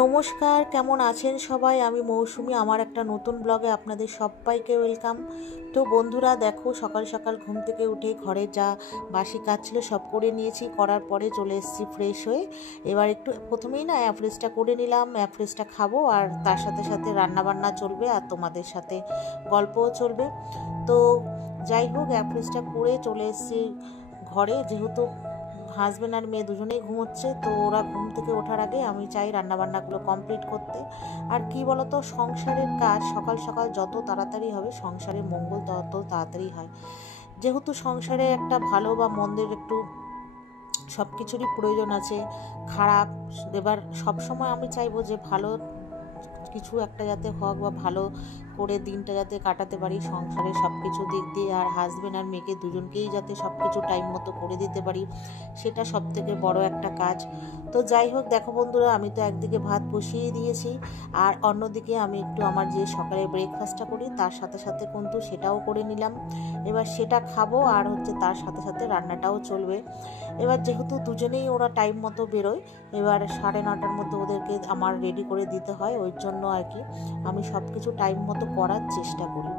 নমস্কার, কেমন আছেন সবাই? আমি মৌসুমি, আমার একটা নতুন ব্লগে আপনাদের সবাইকে ওয়েলকাম। তো বন্ধুরা দেখো, সকাল সকাল ঘুম থেকে উঠে ঘরে যা বাসি কাজ ছিল সব করে নিয়েছি। করার পরে চলে এসেছি ফ্রেশ হয়ে। এবার একটু প্রথমেই না অ্যাফ্রেশটা করে নিলাম, অ্যাফ্রেশটা খাবো আর তার সাথে সাথে রান্নাবান্না চলবে আর তোমাদের সাথে গল্পও চলবে। তো যাই হোক, অ্যাফ্রেশটা করে চলে এসেছি ঘরে। যেহেতু হাজব্যান্ড আর মেয়ে দুজনেই ঘুমোচ্ছে, তো ওরা ঘুম থেকে ওঠার আগে আমি চাই রান্নাবান্নাগুলো কমপ্লিট করতে। আর কি বলতো, সংসারের কাজ সকাল সকাল যত তাড়াতাড়ি হবে সংসারের মঙ্গল তত তাড়াতাড়ি হয়। যেহেতু সংসারে একটা ভালো বা মন্দের একটু সব কিছুরই প্রয়োজন আছে। খারাপ, এবার সবসময় আমি চাইবো যে ভালো কিছু একটা যাতে হোক বা ভালো করে দিনটা যাতে কাটাতে পারি সংসারে সব কিছু দিক দিয়ে, আর হাজব্যান্ড আর মেয়েকে দুজনকেই যাতে সব কিছু টাইম মতো করে দিতে পারি, সেটা সব থেকে বড় একটা কাজ। তো যাই হোক, দেখো বন্ধুরা, আমি তো একদিকে ভাত বসিয়ে দিয়েছি আর অন্যদিকে আমি একটু আমার যে সকালে ব্রেকফাস্টটা করি তার সাথে সাথে কিন্তু সেটাও করে নিলাম। এবার সেটা খাবো আর তার সাথে সাথে রান্নাটাও চলবে। এবার যেহেতু দুজনেই ওরা টাইম মতো বেরোয়, এবার 9:30টার মধ্যে ওদেরকে আমার রেডি করে দিতে হয়, ওই জন্য আর কি আমি সব কিছু টাইম মতো করার চেষ্টা করি।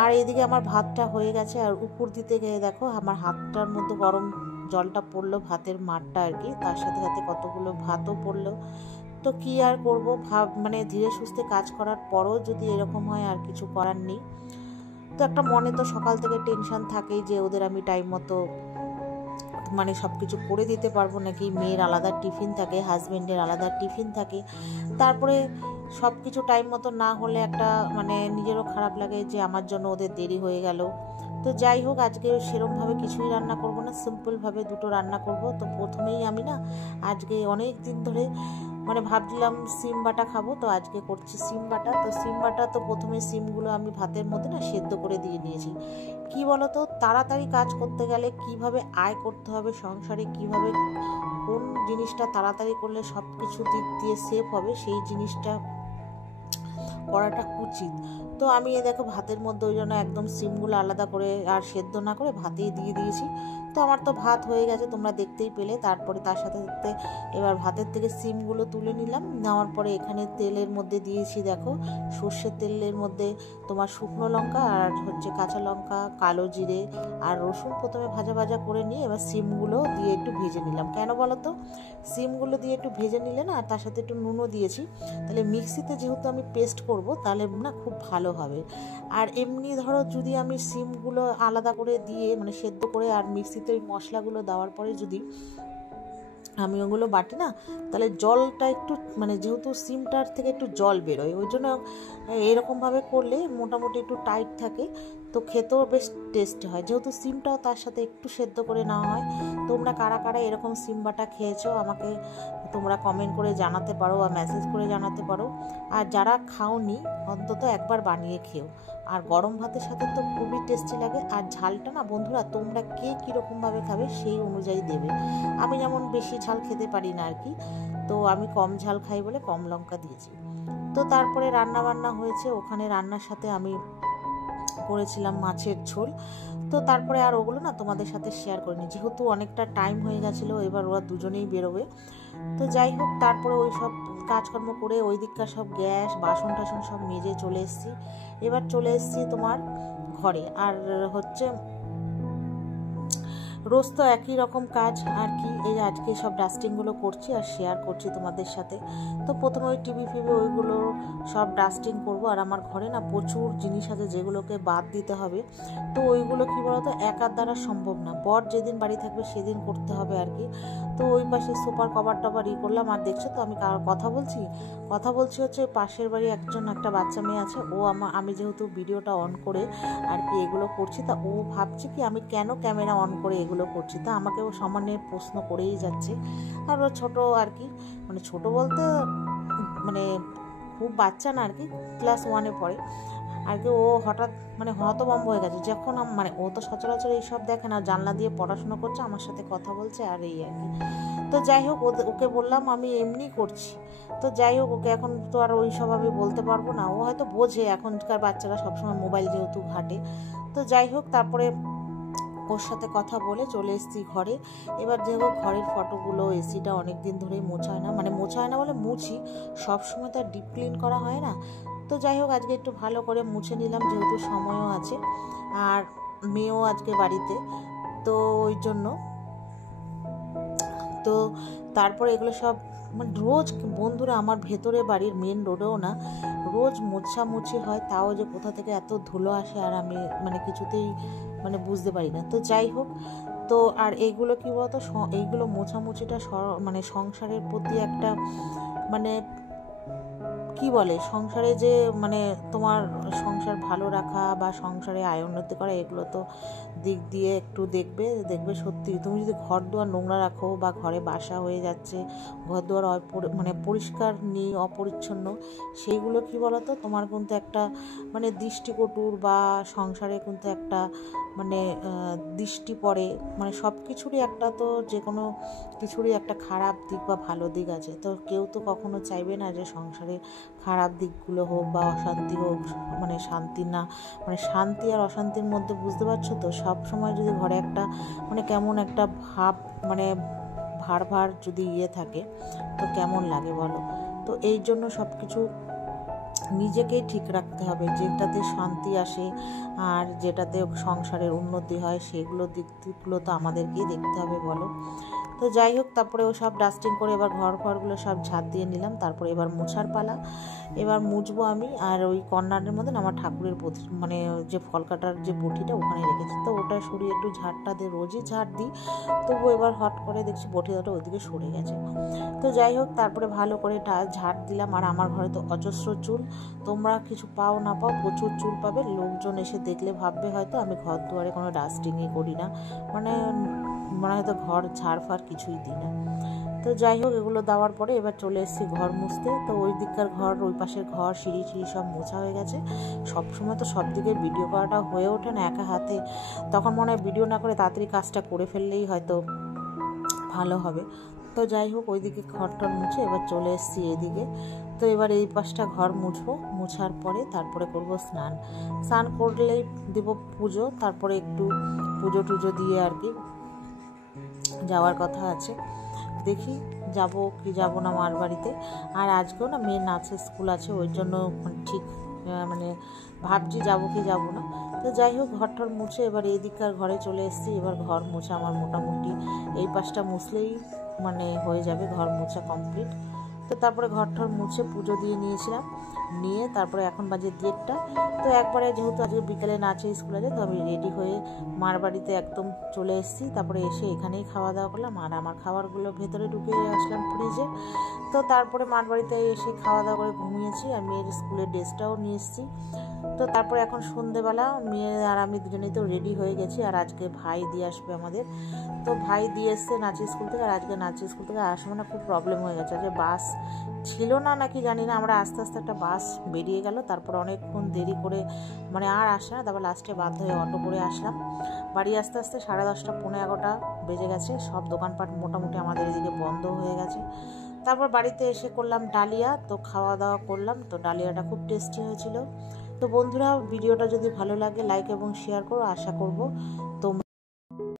আর এদিকে আমার ভাতটা হয়ে গেছে, আর উপর দিতে গিয়ে দেখো আমার হাতটার মধ্যে গরম জলটা পড়লো, ভাতের মারটা আর কি, তার সাথে সাথে কতগুলো ভাতও পড়লো। তো কি আর করবো, মানে ধীরে সুস্থে কাজ করার পরও যদি এরকম হয় আর কিছু করার নেই। তো একটা মনে তো সকাল থেকে টেনশন থাকেই যে ওদের আমি টাইম মতো মানে সব কিছু করে দিতে পারবো নাকি। মেয়ের আলাদা টিফিন থাকে, হাজব্যান্ডের আলাদা টিফিন থাকে, তারপরে সব কিছু টাইম মতো না হলে একটা মানে নিজেরও খারাপ লাগে যে আমার জন্য ওদের দেরি হয়ে গেল। তো যাই হোক, আজকে সেরমভাবে কিছুই রান্না করব না, সিম্পলভাবে দুটো রান্না করব। তো প্রথমেই আমি না আজকে অনেক দিন ধরে মানে ভাবছিলাম সিম বাটা খাবো, তো আজকে করছি সিম বাটা। তো সিম বাটা, তো প্রথমে সিমগুলো আমি ভাতের মধ্যে না সেদ্ধ করে দিয়ে নিয়েছি। কি বলতো, তাড়াতাড়ি কাজ করতে গেলে কিভাবে আয় করতে হবে সংসারে, কিভাবে কোন জিনিসটা তাড়াতাড়ি করলে সব কিছু দিক দিয়ে সেফ হবে, সেই জিনিসটা করাটা উচিত। তো আমি দেখো ভাতের মধ্যে ওই জন্য একদম সিমগুলো আলাদা করে আর সেদ্ধ না করে ভাতেই দিয়ে দিয়েছি। তো আমার তো ভাত হয়ে গেছে, তোমরা দেখতেই পেলে। তারপরে তার সাথে সাথে এবার ভাতের থেকে সিমগুলো তুলে নিলাম, নেওয়ার পরে এখানে তেলের মধ্যে দিয়েছি দেখো, সর্ষের তেলের মধ্যে তোমার শুকনো লঙ্কা আর কাঁচা লঙ্কা, কালো জিরে আর রসুন প্রথমে ভাজা ভাজা করে নিয়ে এবার সিমগুলো দিয়ে একটু ভেজে নিলাম। কেন বলো তো, সিমগুলো দিয়ে একটু ভেজে নিলে না, তার সাথে একটু নুনও দিয়েছি, তাহলে মিক্সিতে যেহেতু আমি পেস্ট করব তাহলে না খুব ভালো হবে। আর এমনি ধরো যদি আমি সিমগুলো আলাদা করে দিয়ে মানে সেদ্ধ করে আর মিক্সিতে ওই মশলাগুলো দেওয়ার পরে যদি আমি ওগুলো বাটি না, তাহলে জলটা একটু মানে যেহেতু সিমটার থেকে একটু জল বেরোয়, ওই জন্য এরকমভাবে করলে মোটামুটি একটু টাইট থাকে, তো খেতেও বেশ টেস্ট হয়। যেহেতু সিমটাও তার সাথে একটু সেদ্ধ করে নেওয়া হয়। তোমরা কারা কারা এরকম সিম বাটা খেয়েছো আমাকে তোমরা কমেন্ট করে জানাতে পারো বা মেসেজ করে জানাতে পারো। আর যারা খাওনি অন্তত একবার বানিয়ে খেও। আর গরম ভাতের সাথে তো খুবই টেস্টি লাগে। আর ঝালটা না বন্ধুরা, তোমরা কে কীরকমভাবে খাবে সেই অনুযায়ী দেবে। আমি যেমন বেশি ঝাল খেতে পারি না আর কি, তো আমি কম ঝাল খাই বলে কম লঙ্কা দিয়েছি। তো তারপরে রান্না বান্না হয়েছে, ওখানে রান্নার সাথে আমি করেছিলাম মাছের ঝোল। তো তারপরে আর ওগুলো না তোমাদের সাথে শেয়ার করিনি, যেহেতু অনেকটা টাইম হয়ে গেছিলো, এবার ওরা দুজনেই বেরোবে। তো যাই হোক, তারপরে ওই সব কাজকর্ম করে ওই দিককার সব গ্যাস বাসন টাসন সব মেজে চলে এসেছি। এবার চলে এসেছি তোমার ঘরে। আর রোজ তো একই রকম কাজ আর কি, এই আজকে সব ডাস্টিংগুলো করছি আর শেয়ার করছি তোমাদের সাথে। তো প্রথমে ওই টিভি ফিভি ওইগুলো সব ডাস্টিং করব। আর আমার ঘরে না প্রচুর জিনিস আছে যেগুলোকে বাদ দিতে হবে। তো ওইগুলো কী বলতো, একার দ্বারা সম্ভব না, বর যেদিন বাড়ি থাকবে সেদিন করতে হবে আর কি। তো ওই পাশে সুপার কভার টভার করলাম। আর দেখছো তো আমি কথা বলছি হচ্ছে পাশের বাড়ি একটা বাচ্চা মেয়ে আছে, ও আমি যেহেতু ভিডিওটা অন করে আর কি এগুলো করছি, তা ও ভাবছে কি আমি কেন ক্যামেরা অন করে এগুলো করছি, তা আমাকে ও সামান্য প্রশ্ন করেই যাচ্ছে। আর ও ছোটো আর কি, মানে ছোটো বলতে মানে খুব বাচ্চা না আর কি, ক্লাস 1-এ পড়ে আর কি। ও হঠাৎ মানে হতভম্ব হয়ে গেছে, যখন মানে ও তো সচরাচর এইসব দেখে না, জানলা দিয়ে পড়াশোনা করছে, আমার সাথে কথা বলছে আর এই আর কি। তো যাই হোক, ওকে বললাম আমি এমনি করছি। তো যাই হোক, ওকে এখন তো আর ওই সব আমি বলতে পারবো না, ও হয়তো বোঝে, এখনকার বাচ্চারা সবসময় মোবাইল যেহেতু ঘাটে। তো যাই হোক, তারপরে ওর সাথে কথা বলে চলে এসেছি ঘরে। এবার দেখো ঘরের ফটোগুলো, এসিটা অনেক দিন ধরেই মোছা হয় না, মানে মোছা হয় না বলে মুছি, সবসময় তো আর ডিপ ক্লিন করা হয় না। তো যাই হোক আজকে একটু ভালো করে মুছে নিলাম, যেহেতু সময়ও আছে আর মেয়েও আজকে বাড়িতে, তো ওই জন্য। তো তারপরে এগুলো সব মানে রোজ বন্ধুরা আমার ভেতরে বাড়ির মেন রোডেও না রোজ মোছামুছি হয়, তাও যে কোথা থেকে এত ধুলো আসে আর আমি মানে কিছুতেই মানে বুঝতে পারি না। তো যাই হোক, তো আর এইগুলো কী বলতো, এইগুলো মোছামুছিটা মানে সংসারের প্রতি একটা মানে কি বলে, সংসারে যে মানে তোমার সংসার ভালো রাখা বা সংসারে আয় উন্নতি করা, এগুলো তো দিক দিয়ে একটু দেখবে সত্যি তুমি যদি ঘর দুয়ার নোংরা রাখো বা ঘরে বাসা হয়ে যাচ্ছে, ঘর দুয়ার মানে পরিষ্কার নেই, অপরিচ্ছন্ন, সেইগুলো কি বলতো তোমার কিন্তু একটা মানে দৃষ্টিকটুর বা সংসারে কিন্তু একটা মানে দৃষ্টি পড়ে, মানে সব কিছুরই একটা, তো যে কোনো কিছুরই একটা খারাপ দিক বা ভালো দিক আছে। তো কেউ তো কখনো চাইবে না যে সংসারে খারাপ দিকগুলো হোক বা অশান্তি হোক, মানে শান্তি না, মানে শান্তি আর অশান্তির মধ্যে বুঝতে পারছো তো, সব সময় যদি ঘরে একটা মানে কেমন একটা ভাব মানে ভার যদি থাকে তো কেমন লাগে বলো। তো এই জন্য সব কিছু নিজেকেই ঠিক রাখতে হবে, যেটাতে শান্তি আসে আর যেটাতে সংসারের উন্নতি হয়, সেগুলো দিকগুলো তো আমাদেরকেই দেখতে হবে বলো। তো যাই হোক, তারপরে ও সব ডাস্টিং করে এবার ঘরগুলো সব ঝাঁট দিয়ে নিলাম। তারপরে এবার মোছার পালা, এবার মুছবো আমি। আর ওই কর্নারের মধ্যে আমার ঠাকুরের মানে যে ফল কাটার যে বটিটা ওখানে রেখেছি, তো ওটা সরিয়ে একটু ঝাড়টা দিয়ে রোজই ঝাড় দিই, তবু এবার হট করে দেখছি বটিটা ওইদিকে সরে গেছে। তো যাই হোক, তারপরে ভালো করে ঝাড় দিলাম। আর আমার ঘরে তো অজস্র চুল, তোমরা কিছু পাও না পাও প্রচুর চুল পাবে, লোকজন এসে দেখলে ভাববে হয়তো আমি ঘর দুয়ারে কোনো ডাস্টিংই করি না, মানে হয়তো ঘর ঝাড়ফাড় কিছুই দিই না। তো যাই হোক, এগুলো দেওয়ার পরে এবার চলে এসেছি ঘর মুছতে। তো ওই দিককার ঘর, ওই পাশের ঘর, সিঁড়ি সব মোছা হয়ে গেছে। সবসময় তো সব দিকে ভিডিও করাটা হয়ে ওঠে না একা হাতে, তখন মনে হয় ভিডিও না করে তাড়াতাড়ি কাজটা করে ফেললেই হয়তো ভালো হবে। তো যাই হোক, ওইদিকে ঘরটা মুছে এবার চলে এসেছি এদিকে। তো এবার এই পাশটা ঘর মুছবো, মুছার পরে তারপরে করব স্নান করলেই দেব পুজো, তারপরে একটু পুজো টুজো দিয়ে আর কি যাওয়ার কথা আছে। দেখি যাব কি যাব না মার বাড়িতে। আর আজকেও না মেয়ের নাচের স্কুল আছে, ওই জন্য ঠিক মানে ভাবছি যাব কি যাব না। তো যাই হোক, ঘরটার মুছে এবার এই দিককার ঘরে চলে এসেছি। এবার ঘর মুছে আমার মোটামুটি এই পাশটা মুছলেই মানে হয়ে যাবে, ঘর মোছা কমপ্লিট। তো তারপরে ঘরটার মুছে পুজো দিয়ে নিয়েছিলাম, নিয়ে তারপরে এখন বাজে 1:30। তো একবারে যেহেতু আজকে বিকেলে নাচে স্কুল আছে, তো আমি রেডি হয়ে মার বাড়িতে একদম চলে এসেছি। তারপরে এসে এখানেই খাওয়া দাওয়া করলাম, আর আমার খাবারগুলো ভেতরে ঢুকে আসলাম ফ্রিজে। তো তারপরে মার বাড়িতে এসে খাওয়া দাওয়া করে ঘুমিয়েছি, আর মেয়ের স্কুলের ড্রেসটাও নিয়ে এসেছি। তো তারপরে এখন সন্ধেবেলা মেয়ে আর আমি দুজনেই তো রেডি হয়ে গেছি। আর আজকে ভাই দিয়ে আসবে আমাদের, তো ভাই দিয়ে এসছে নাচের স্কুল থেকে। আর আজকে নাচের স্কুল থেকে আসার সময় খুব প্রবলেম হয়ে গেছে, যে বাস ছিল না নাকি জানি না, আমরা আস্তে আস্তে একটা বাস বেরিয়ে গেল, তারপর অনেকক্ষণ দেরি করে মানে আর আসে না, তারপর লাস্টে বাধ্য হয়ে অটো করে আসলাম। বাড়ি আস্তে আস্তে 10:30 পৌনে 11টা বেজে গেছে, সব দোকানপাট মোটামুটি আমাদের এদিকে বন্ধ হয়ে গেছে। তারপর বাড়িতে এসে করলাম ডালিয়া, তো খাওয়া দাওয়া করলাম। তো ডালিয়াটা খুব টেস্টি হয়েছিল। তো বন্ধুরা, ভিডিওটা যদি ভালো লাগে লাইক এবং শেয়ার করো, আশা করব তোমরা